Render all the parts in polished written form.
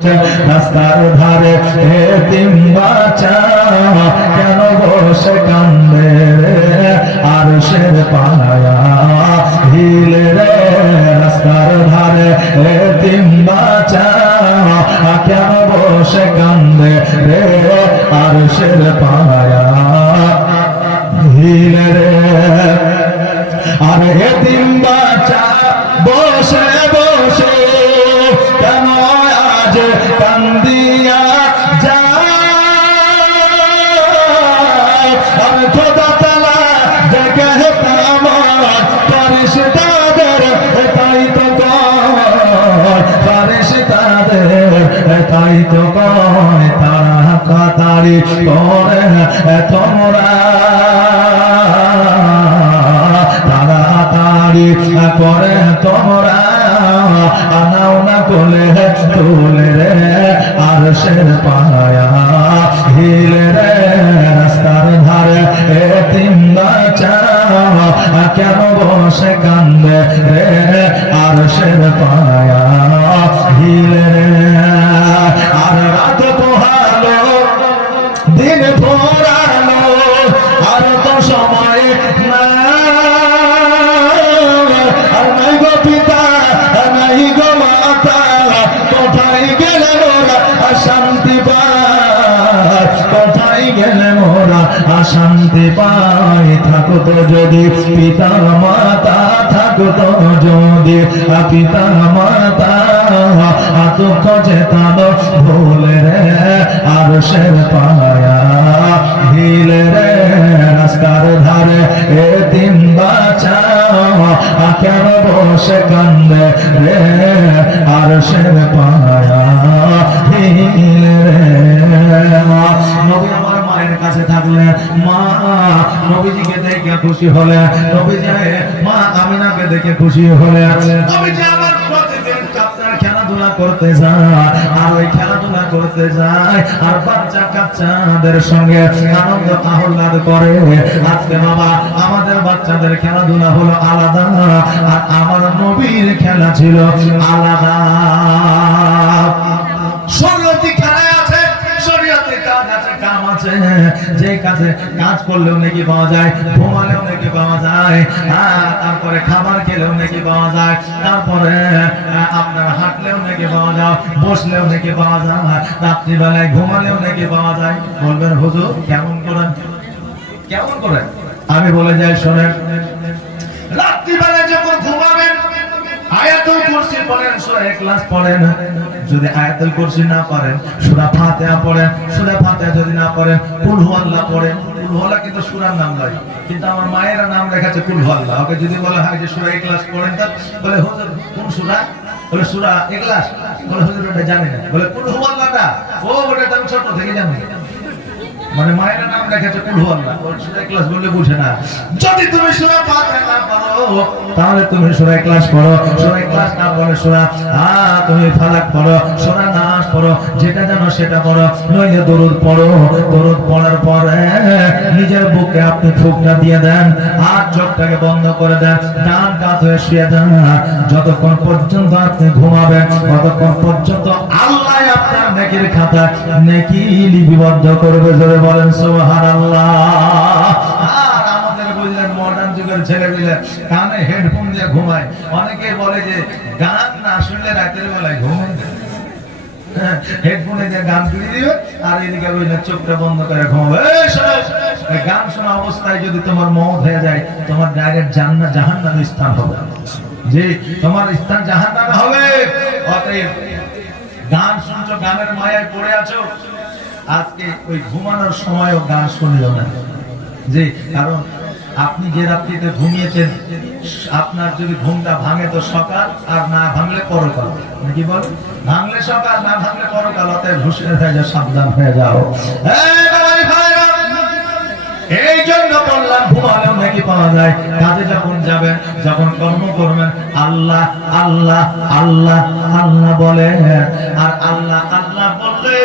রাস্তার ধারে এতিম বাচ্চা কেন বসে কান্দে আরশের পায়া হিলে রে। রাস্তার ধারে এতিম বাচ্চা কেন বসে কান্দে রে আরশের পায়া হিলে রে। আর এতিম বাচ্চা বসে বসে কেন আজ কান্দিয়া যায়। আমি খোদা তাআলা যে कहता আমার ফেরেশতাদের তাই তো কয়, ফেরেশতাদের তাই তো কয় তারা কাতারি করে তোমরা তাড়াতাড়ি করে তোমরা আনাও না কোলে তুলে রে আরশের পায়া হিলে রে। রাস্তার ধারে এতিম বাচ্চা কেন বসে কান্দে রে আরশের পায়া হিলে রে। আর রাত পোহালো দিন ভোরালো আর তো সময় না, আর নাই গো পিতা নাই গো মাতা কোথায় গেলে মোরা শান্তি পাই, কোথায় গেলে মোরা শান্তি পাই। থাকতো যদি পিতা মাতা থাকতো যদি পিতা মাতা দুঃখ যেতাম ভুলে রে আরশের পায়া হিলে রে। রাস্তার ধারে এতিম বাচ্চা কেন বসে কান্দে রে আরশের পায়া হিলে রে। নবী আমার মায়ের কাছে থাকলে মা নবীজিকে দেখে খুশি হলে, নবীজি মা আমিনাকে দেখে খুশি হলে, নবীজি আমার প্রতিদিন কাপড় খেলাধুলা করতে যায় আর ওই খেলাধুলা করতে যায় আর বাচ্চা কাচ্চাদের সঙ্গে আনন্দ আহ্লাদ করে। আজকে বাবা আমাদের বাচ্চাদের খেলাধুলা হলো আলাদা আর আমার নবীর খেলা ছিল আলাদা। শরীয়তি খেলা আছে, শরীয়তি কাজ আছে, কাম আছে, যে কাজে কাজ করলেও নাকি পাওয়া যায়, ঘুমালেও নাকি পাওয়া যায়, তারপরে খাবার খেলেও নাকি পাওয়া যায়, তারপরে আপনার হাঁটলেও নাকি পাওয়া যায়, বসলেও নাকি পাওয়া যায়, রাত্রিবেলায় ঘুমালেও নাকি পাওয়া যায়। বলবেন হুজুর কেমন করেন, কেমন করেন? আমি বলে যাই শোনেন, রাত্রিবেলায় যখন ঘুমাবেন আয়াতুল কুরসি পড়েন, সূরা ইখলাস পড়েন। যদি আয়াতুল কুরসি না পড়েন সূরা ফাতিহা পড়েন, সূরা ফাতিহা যদি না পড়েন কুল হুয়াল্লাহ পড়েন। কুল হুয়াল্লাহ কিন্তু সূরার নাম নয়, কিন্তু আমার মায়েরা নাম রেখেছে কুল হুয়াল্লাহ। ওকে যদি বলা হয় যে সূরা ইখলাস পড়েন, তা বলে হুজুর কোন সূরা? বলে সূরা ইখলাস। বলে হুজুর ওটা জানি না। বলে কুল হুয়াল্লাহটা ও ওটা তো আমি ছোট থেকে জানি। মানে মায়ের নাম রেখেছে কুল হুয়াল্লাহ, ওর সূরা ইখলাস বললে বুঝে না। যদি তুমি সূরা ফাতিহা না পড়ো তাহলে তুমি সূরা ইখলাস পড়ো, সূরা ইখলাস না পড়ে সূরা তুমি ফালাক পড়ো, সূরা নাস পড়ো, যেটা জানো সেটা পড়ো, নইলে দরুদ পড়ো। দরুদ পড়ার পরে নিজের বুকে আপনি ফুঁকটা দিয়ে দেন আর চোখটাকে বন্ধ করে দেন, ডান কাত হয়ে শুয়ে দেন। যতক্ষণ পর্যন্ত আপনি ঘুমাবেন ততক্ষণ পর্যন্ত আল্লাহ আপনার নেকির খাতা নেকি লিপিবদ্ধ করবে। জোরে বলেন সুবহানাল্লাহ। আর আমাদের বুঝলেন মডার্ন যুগের ছেলেপিলে কানে হেডফোন দিয়ে ঘুমায়। অনেকে বলে যে গান না শুনলে রাতের বেলায় ঘুম হেডফোনে দিয়ে গান শুনে দিবে আর এদিকে বুঝলেন চোখটা বন্ধ করে ঘুমাবে। গান শোনা অবস্থায় যদি তোমার মওত হয়ে যায় তোমার ডাইরেক্ট জান্নাত জাহান্নামের স্থান হবে, যে তোমার স্থান জাহান্নামে হবে। অতএব গান শুনছো, গানের মায়ায় পড়ে আছো, আজকে ওই ঘুমানোর সময়ও গান শুনলেও না। যে কারণ আপনি যে রাত্রিতে ঘুমিয়েছেন আপনার যদি ঘুমটা ভাঙে তো সকাল, আর না ভাঙলে পরকাল। নাকি বল? ভাঙলে সকাল, না ভাঙলে পরকাল। অতএব হুঁশিয়ার হয়ে যাও, সাবধান হয়ে যাও। এই জন্য বললাম ঘুমালেও নাকি পাওয়া যায়। কাজে যখন যাবেন, যখন কর্ম করবেন, আল্লাহ আল্লাহ আল্লাহ আল্লাহ বলে। আর আল্লাহ আল্লাহ বললে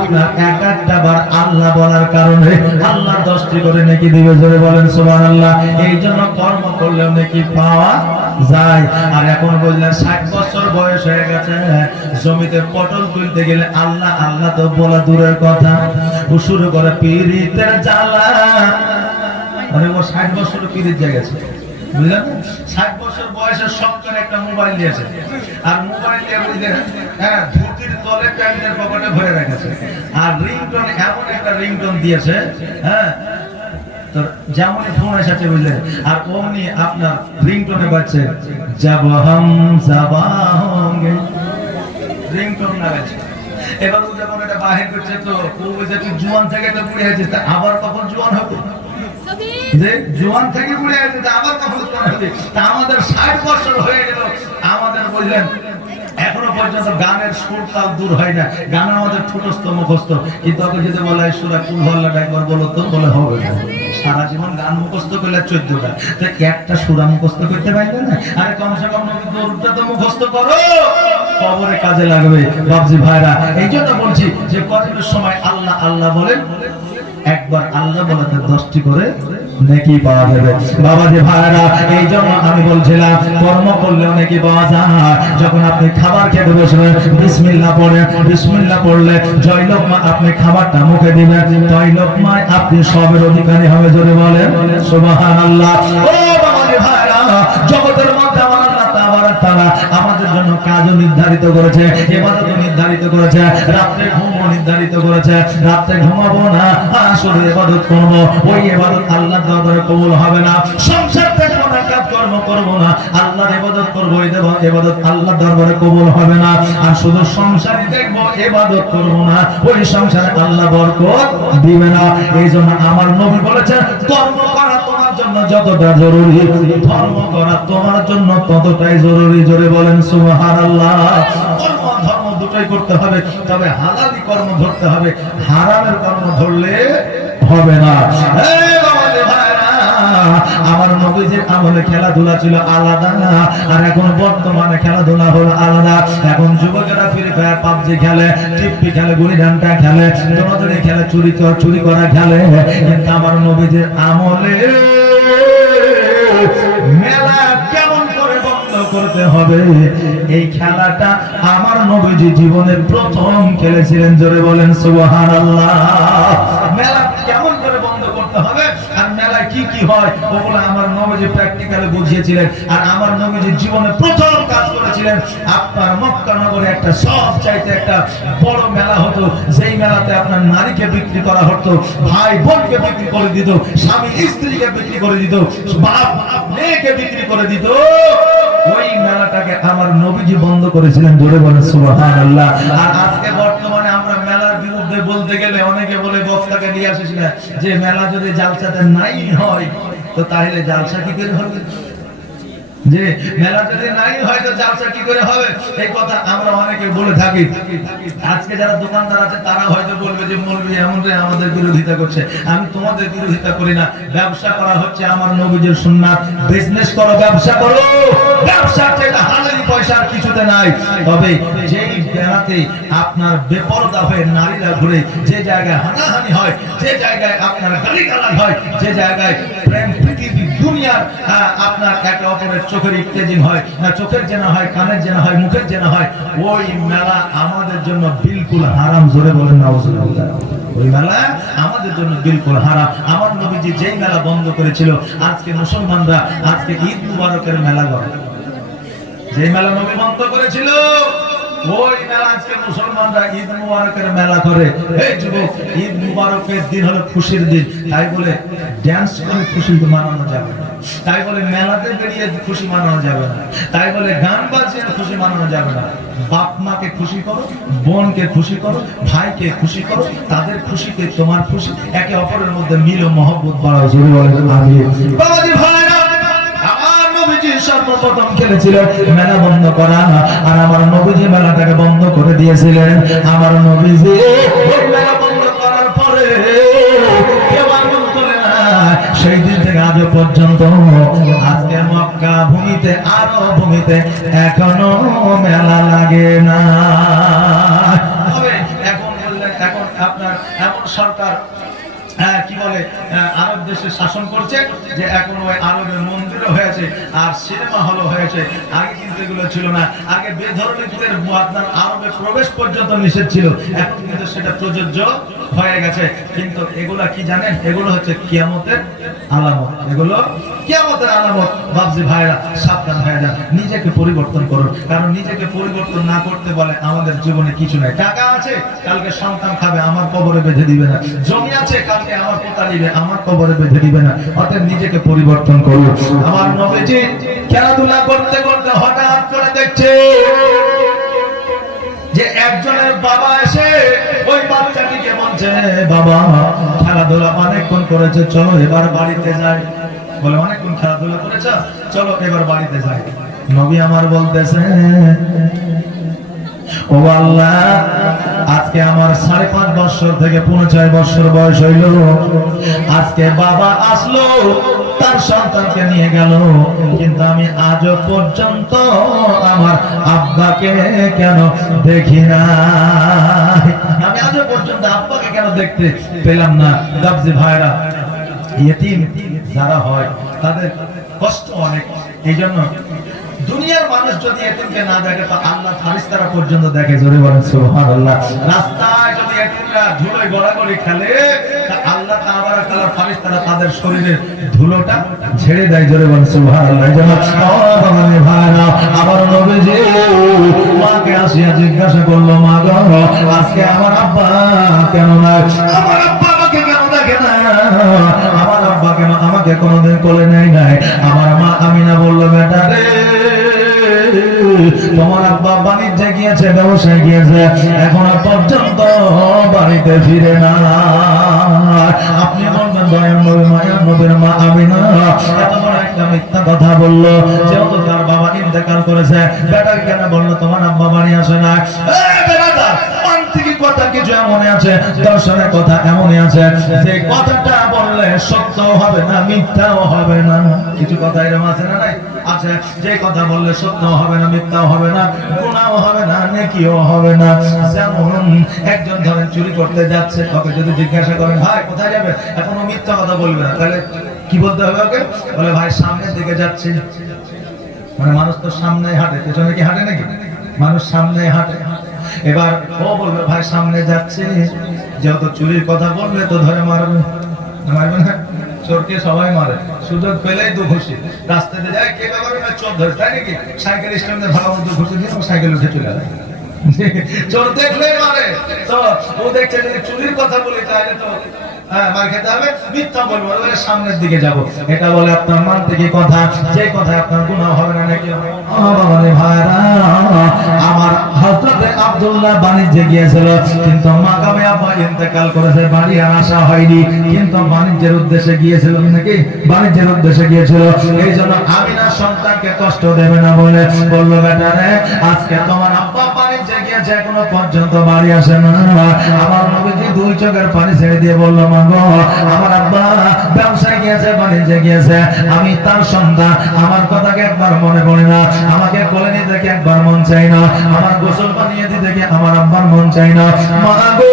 আপনার এক একটা বার আল্লাহ বলার কারণে আল্লাহ 10টি করে নেকি দিবে। জোরে বলেন সুবহানাল্লাহ। এই জন্য কর্ম করলে নেকি পাওয়া যায়। আর এখন বললেন 60 বছর বয়স হয়ে গেছে, জমিতে পটল তুলতে গেলে আল্লাহ আল্লাহ তো বলা দূরের কথা, ও শুরু করে পীড়িতের জ্বালা। মানে ও 60 বছর পীড়িত হয়ে গেছে, বুঝলেন? 60 বছর বয়সে শখ করে একটা মোবাইল নিয়েছে, আর মোবাইল নিয়ে বুঝলেন হ্যাঁ ধুতির তলে প্যান্টের পকেটে ভরে রেখেছে, আর রিংটোন এমন একটা রিংটোন দিয়েছে, হ্যাঁ তো যেমনই ফোন এসেছে বুঝলেন, আর অমনি আপনার রিংটোনে বাজছে যাব হাম যাবা হোঙ্গে, রিংটোন লাগাচ্ছে। এবার ও যখন এটা বাহির করছে তো ও বলছে তুই জোয়ান থেকে তো বুড়ি হয়েছিস, তা আবার কখন জোয়ান হবে? যে জোয়ান থেকে বুড়ি হয়েছে তা আবার কখন জোয়ান হবে? তা আমাদের 60 বছর হয়ে গেল, আমাদের বুঝলেন এখনো পর্যন্ত গানের সুর তাল দূর হয় না, গানের আমাদের ঠোঁটস্থ মুখস্থ, কিন্তু ওকে যদি বলা হয় সূরা কুল হুয়াল্লাহটা একবার বলো তো, বলে হবে না। সারা জীবন গান মুখস্থ করলে 14টা, তো একটা সূরা মুখস্থ করতে পারবে না? আরে কমসে কম দরুদটা তো মুখস্থ করো, কবরে কাজে লাগবে বাবজি ভাইরা। এই জন্য বলছি যে কঠিনের সময় আল্লাহ আল্লাহ বলেন, একবার আল্লাহ বলাতে 10টি করে নেকি পাওয়া যাবে বাবাজি ভাইরা। এই জন্য আমি বলছিলাম কর্ম করলে নেকি পাওয়া যায়। যখন আপনি খাবার খেতে বসবেন বিসমিল্লাহ পড়েন, বিসমিল্লাহ পড়লে জয় লোকমা আপনি খাবারটা মুখে দিবেন, জয় লোকমায় আপনি সবের অধিকারী হবে। জোরে বলেন সুবহানাল্লাহ। ও বাবাজি ভাইরা, জগতের মধ্যে তারা আমাদের জন্য কাজও নির্ধারিত করেছে, ইবাদতও নির্ধারিত করেছে, রাতে ঘুমও নির্ধারিত করেছে। রাতে ঘুমাবো না, আসলে ইবাদত করব, ওই ইবাদত আল্লাহর দরবারে কবুল হবে না। সংসার দেখবো না, কাজ কর্ম করব না, আল্লাহর ইবাদত করব, এই ইবাদত আল্লাহর দরবারে কবুল হবে না। আর শুধু সংসারই দেখবো, ইবাদত করব না, ওই সংসারে আল্লাহ বরকত দিবে না। এই জন্য আমার নবী বলেছেন কর্ম করা তোমার জন্য যতটা জরুরি, ধর্ম করা তোমার জন্য ততটাই জরুরি। জোরে বলেন সুবহানাল্লাহ। কর্ম ধর্ম দুটোই করতে হবে, তবে হালালি কর্ম ধরতে হবে, হারামের কর্ম ধরলে হবে না। আমার নবীজির আমলে খেলাধুলা ছিল আলাদা, আর এখন বর্তমানে খেলাধুলা হলো আলাদা। এখন যুবকেরা ফ্রি ফায়ার পাবজি খেলে, টিপি খেলে, গুলি ডান্ডা খেলে, দৌড়াদৌড়ি খেলে, চুরি করা খেলে। কিন্তু আমার নবীজির আমলে মেলা কেমন করে বন্ধ করতে হবে, এই খেলাটা আমার নবীজি জীবনে প্রথম খেলেছিলেন। জোরে বলেন সুবহানাল্লাহ। মেলা কেমন করে বন্ধ করতে হবে আর মেলায় কি কি হয় ওগুলো আমার নবীজি প্র্যাকটিক্যালি বুঝিয়েছিলেন। আর আমার নবীজি জীবনে প্রথম কাজ করেছিলেন, আপনার মক্কা নগরে একটা সবচাইতে একটা বড় মেলা হতো, যেই মেলাতে আপনার নারীকে বিক্রি করা হতো, ভাই বোনকে বিক্রি করে দিত, স্বামী স্ত্রীকে বিক্রি করে দিত, বাপ মেয়েকে বিক্রি করে দিত। ওই মেলাটাকে আমার নবীজি বন্ধ করেছিলেন। জোরে বলেন সুবহানাল্লাহ। আর আজকে বর্তমানে আমরা মেলার বিরুদ্ধে বলতে গেলে অনেকে বলে বক্তাকে নিয়ে আসিস না, যে মেলা যদি জালসাতে নাই হয় তো তাহলে জালসা কি করে হবে, যে মেলা যদি নাই হয় তো জালসা কি করে হবে, এই কথা আমরা অনেকে বলে থাকি। আজকে যারা দোকানদার আছে তারা হয়তো বলবে যে মৌলবি এমন রে আমাদের বিরোধিতা করছে। আমি তোমাদের বিরোধিতা করি না, ব্যবসা করা হচ্ছে আমার নবীজির সুন্নাত। বিজনেস করো, ব্যবসা করো, ব্যবসা যেটা হালালি পয়সা আর কিছুতে নাই। তবে যেই বেড়াতে আপনার বেপরদা হয়ে নারীরা ঘুরে, যে জায়গায় হানাহানি হয়, যে জায়গায় আপনার গালিগালাজ হয়, যে জায়গায় প্রেম পৃথিবী দুনিয়ার আপনার একে অপরের চোখের ইত্তেজিং হয় না, চোখের জেনা হয়, কানের জেনা হয়, মুখের জেনা হয়, ওই মেলা আমাদের জন্য বিলকুল হারাম। জোরে বলেন নাউজুবিল্লাহ। ওই মেলা আমাদের জন্য বিলকুল হারাম। আমার নবীজি যেই মেলা বন্ধ করেছিল, আজকে মুসলমানরা আজকে ঈদ মুবারকের মেলা করে, যেই মেলা নবী বন্ধ করেছিল ওই মেলা আজকে মুসলমানরা ঈদ মুবারকের মেলা করে। এই যুবক, ঈদ মুবারকের দিন হলো খুশির দিন, তাই বলে ড্যান্স করে খুশি মানানো যাবে না, তাই বলে মেলাতে বেরিয়ে খুশি মানানো যাবে না, তাই বলে গান বাজিয়ে খুশি মানানো যাবে না। বাপ মাকে খুশি করো, বোনকে খুশি করো, ভাইকে খুশি করো, তাদের খুশিতে তোমার খুশি, একে অপরের মধ্যে মিল ও মহব্বত বাড়াও। জোরে বলেন আমিন। বাবাজি ভাইরা, আমার নবীজি সর্বপ্রথম খেলেছিলেন মেলা বন্ধ করা, আর আমার নবীজি মেলাটাকে বন্ধ করে দিয়েছিলেন। আমার নবীজি ওই মেলা বন্ধ করার পরে কেউ আমল করে না, সেই দিন থেকে আজ পর্যন্ত আজকে মক্কা ভূমিতে আরো ভূমিতে এখনো মেলা লাগে না। সরকার কি বলে আরব দেশে শাসন করছে, যে এখন ওই আরবের মন্দিরও হয়েছে আর সিনেমা হলও হয়েছে। আগে কিন্তু এগুলো ছিল না, আগে বেধর্মীদের আপনার আরবে প্রবেশ পর্যন্ত নিষেধ ছিল, এখন কিন্তু সেটা প্রযোজ্য হয়ে গেছে। কিন্তু এগুলা কি জানেন, এগুলো হচ্ছে কিয়ামতের আলামত, এগুলো কিয়ামতের আলামত। বাবজি ভাইরা সাবধান হয়ে যান, নিজেকে পরিবর্তন করুন, কারণ নিজেকে পরিবর্তন না করতে বলে আমাদের জীবনে কিছু নাই। টাকা আছে, কালকে সন্তান খাবে, আমার কবরে বেঁধে দিবে না। জমি আছে, কালকে আমার পোতা দিবে, আমার কবরে বেঁধে দিবে না। অতএব নিজেকে পরিবর্তন করুন। আমার নবীজি খেলাধুলা করতে করতে হঠাৎ করে দেখছে যে একজনের বাবা এসে ওই বাচ্চাটিকে বলছে, বাবা খেলাধুলা অনেকক্ষণ করেছে, চলো এবার বাড়িতে যাই। বলে অনেকক্ষণ খেলাধুলা করেছ, চলো এবার বাড়িতে যাই। নবী আমার বলতেছে, ও আল্লাহ, আজকে আমার 5.5 বছর থেকে 65 বছর বয়স হইল, আজকে বাবা আসলো তার সন্তানকে নিয়ে গেল, কিন্তু আমি আজও পর্যন্ত আমার আব্বাকে কেন দেখি না, আমি আজও পর্যন্ত আব্বাকে কেন দেখতে পেলাম না। গাবজি ভাইরা, ইয়েতিম যারা হয় তাদের কষ্ট অনেক। এই জন্য দুনিয়ার মানুষ যদি এতিমকে না দেখে তো আল্লাহ ফারিস্তারা পর্যন্ত দেখে। জোরে বলেন সুবহানাল্লাহ। রাস্তায় যদি এতিমরা ধুলোয় গড়াগড়ি খেলে, তা আল্লাহ তাবারক তাআলা ফারিস্তারা তাদের শরীরের ধুলোটা ঝেড়ে দেয়। জোরে বলেন সুবহানাল্লাহ। এই জন্য বাবারে ভাইরা, আমার নবীজি মাকে আসিয়া জিজ্ঞাসা করলো, মা গো, আজকে আমার আব্বা কেন নাই, আমার আব্বা আমাকে কেন দেখে না, আমার আব্বা কেন আমাকে কোনোদিন কোলে নেয় নাই। আমার মা আমিনা বলল, বেটা রে, তোমার আব্বা বাণিজ্যে গিয়েছে, ব্যবসায় গিয়েছে, এখনো পর্যন্ত বাড়িতে ফিরে না। আপনি বলবেন দয়ার নবী মায়ার নবীর মা আমিনা এত বড় একটা মিথ্যা কথা বললো, যেহেতু তার বাবা ইন্তেকাল করেছে। বেটা কেন বললো তোমার আব্বা বাড়ি আসে না? কথা কিছু এমনই আছে, দর্শনের কথা এমনই আছে, যে কথাটা বললে সত্য হবে না, মিথ্যাও হবে না। কিছু কথা এরকম আছে না নাই? আছে, যে কথা বললে সত্য হবে না, মিথ্যাও হবে না, গুনাহও হবে না, নেকিও হবে না। যেমন একজন ধরেন চুরি করতে যাচ্ছে, ওকে যদি জিজ্ঞাসা করেন, ভাই কোথায় যাবে, এখনো মিথ্যা কথা বলবে না, তাহলে কি বলতে হবে ওকে? বলে ভাই সামনের দিকে যাচ্ছি। মানে মানুষ তো সামনে হাঁটে, পেছনে কি হাঁটে নাকি? মানুষ সামনে হাঁটে। এবার ও বলবে ভাই সামনে যাচ্ছে, যেহেতু চুরির কথা বললে তো ধরে মারবে, মারবে না? চোরকে সবাই মারে, সুযোগ পেলেই তো খুশি। রাস্তাতে যায় কে ব্যাপারে চোর ধরে, তাই নাকি? সাইকেল স্ট্যান্ডে ভালো মতো ঘুষে দিয়ে সাইকেল উঠে চলে যায়। চোর দেখলেই মারে। তো ও দেখছে যদি চুরির কথা বলি তাহলে তো মার খেতে হবে, মিথ্যা বলবো, সামনের দিকে যাব। এটা বলে আপনার মান থেকে কথা, যে কথা আপনার গুনাহ হবে না নাকি? আমার হযরত আব্দুল্লাহ বাণিজ্যে গিয়েছিল, কিন্তু মাকামে আব্বা ইন্তেকাল করেছে, বাড়ি আর আসা হয়নি, কিন্তু বাণিজ্যের উদ্দেশ্যে গিয়েছিল নাকি? বাণিজ্যের উদ্দেশ্যে গিয়েছিল। এই জন্য আমিনা সন্তানকে কষ্ট দেবে না বলে বললো, বেটা রে, আজকে তোমার আব্বা বাণিজ্যে গিয়েছে, এখনো পর্যন্ত বাড়ি আসে না। আমার নবীজি 2 চোখের পানি ছেড়ে দিয়ে বললো, মা গো, আমার আব্বা ব্যবসায় গিয়েছে, বাণিজ্যে গিয়েছে, আমি তার সন্তান, আমার কথাকে একবার মনে পড়ে না, আমাকে কোলে নিতে কি একবার মন চাই না, আমার গোসল বানিয়ে দিতে কি আমার আব্বার মন চাই না। মা গো,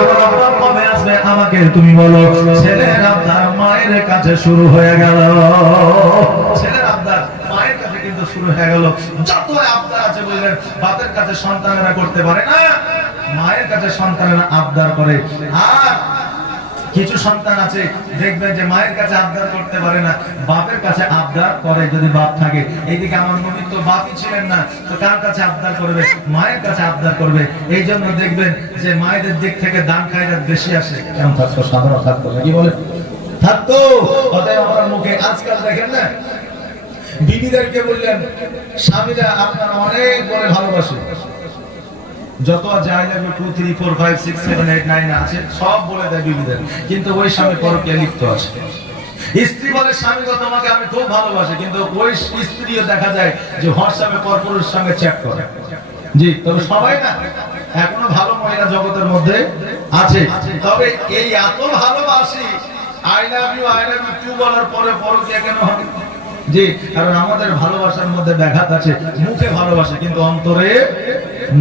আমার আব্বা কবে আসবে আমাকে তুমি বলো। ছেলের আবদার মায়ের কাছে শুরু হয়ে গেল, ছেলের আবদার মায়ের কাছে কিন্তু শুরু হয়ে গেল। যত আবদার আছে বললেন, বাপের কাছে সন্তানেরা করতে পারে না, মায়ের কাছে সন্তানেরা আবদার করে। আর কিছু সন্তান আছে দেখবেন যে মায়ের কাছে আবদার করতে পারে না, বাপের কাছে আবদার করে, যদি বাপ থাকে। এইদিকে আমার নবী তো বাপই ছিলেন না, তো কার কাছে আবদার করবে? মায়ের কাছে আবদার করবে। এই জন্য দেখবেন যে মায়েদের দিক থেকে দান খায়রাত বেশি আসে। কেমন থাকতো? সাধারণ থাকতো নাকি? বলে থাকতো। অতএব আমার মুখে আজকাল দেখেন না, বিবিদেরকে বললেন স্বামীরা আপনারা অনেক বড় ভালোবাসে, যত যায় যাবে 2 3 4 5 6 7 8 9 আছে সব বলে দেয় বিবিদের, কিন্তু ওই স্বামী পরকীয়া লিপ্ত আছে। স্ত্রী বলে স্বামী গো তোমাকে আমি খুব ভালোবাসি, কিন্তু ওই স্ত্রীও দেখা যায় যে হোয়াটসঅ্যাপে পরপুরুষের সঙ্গে চ্যাট করে। জি, তবে সবাই না, এখনো ভালো মহিলা জগতের মধ্যে আছে। তবে এই এত ভালোবাসি, আই লাভ ইউ টু বলার পরে পরকীয়া কেন হবে? জি, কারণ আমাদের ভালোবাসার মধ্যে ব্যাঘাত আছে। মুখে ভালোবাসে কিন্তু অন্তরে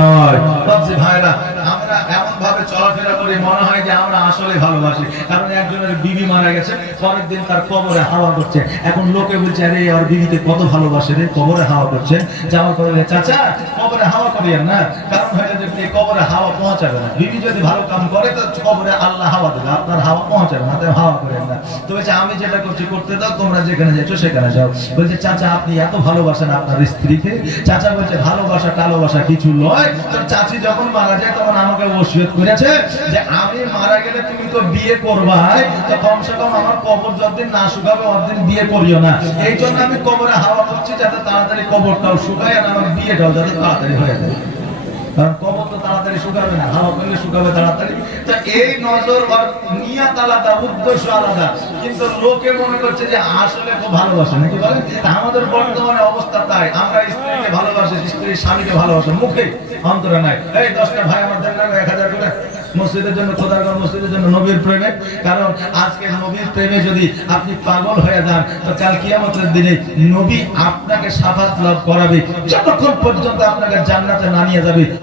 নয়। বাবজি ভাইরা, আমরা এমন ভাবে চলা চলাফেরা করি মনে হয় যে আমরা আসলে ভালোবাসি। কারণ একজনের বিবি মারা গেছে, পরের দিন তার কবরে হাওয়া করছে। এখন লোকে বলছে আরে আর বিবিকে কত ভালোবাসে রে, কবরে হাওয়া করছে। যাওয়ার পরে চাচা কবরে হাওয়া করিয়েন না, কারণ হয়তো যে কবরে হাওয়া পৌঁছাবে না। বিবি যদি ভালো কাম করে তো কবরে আল্লাহ হাওয়া দেবে, আপনার হাওয়া পৌঁছাবে না, তাই হাওয়া করেন না। তো বলছে আমি যেটা করছি করতে দাও, তোমরা যেখানে যাচ্ছ সেখানে যাও। বলছে চাচা আপনি এত ভালোবাসেন আপনার স্ত্রীকে? চাচা বলছে ভালোবাসা টালোবাসা কিছু নয়, তোর চাচি যখন মারা যায় তখন আমাকে ওসিয়ত করেছে যে আমি মারা গেলে তুমি তো বিয়ে করবা, তো কমসে কম আমার কবর যতদিন না শুকাবে অতদিন বিয়ে করিও না। এই জন্য আমি কবরে হাওয়া করছি যাতে তাড়াতাড়ি কবরটাও শুকায় আর আমার বিয়েটাও যাতে তাড়াতাড়ি হয়ে যায়। কারণ কবর তো তাড়াতাড়ি শুকাবে না, হাওয়া করলে শুকাবে তাড়াতাড়ি। তো এই নজর আর নিয়াত আলাদা, উদ্দেশ্য আলাদা, কিন্তু লোকে মনে করছে যে আসলে খুব ভালোবাসে নাকি বলেন। আমাদের বর্তমানে অবস্থা তাই, আমরা স্ত্রীকে ভালোবাসি, স্ত্রীর স্বামীকে ভালোবাসে, মুখে অন্তরে নাই। এই 10টা ভাই আমাদের নামে 1000 করে মসজিদের জন্য, খোদারগঞ্জ মসজিদের জন্য, নবীর প্রেমে। কারণ আজকে নবীর প্রেমে যদি আপনি পাগল হয়ে যান তো কাল কিয়ামতের দিনে নবী আপনাকে শাফাত লাভ করাবে, যতক্ষণ পর্যন্ত আপনাকে জান্নাতে না নিয়ে যাবে।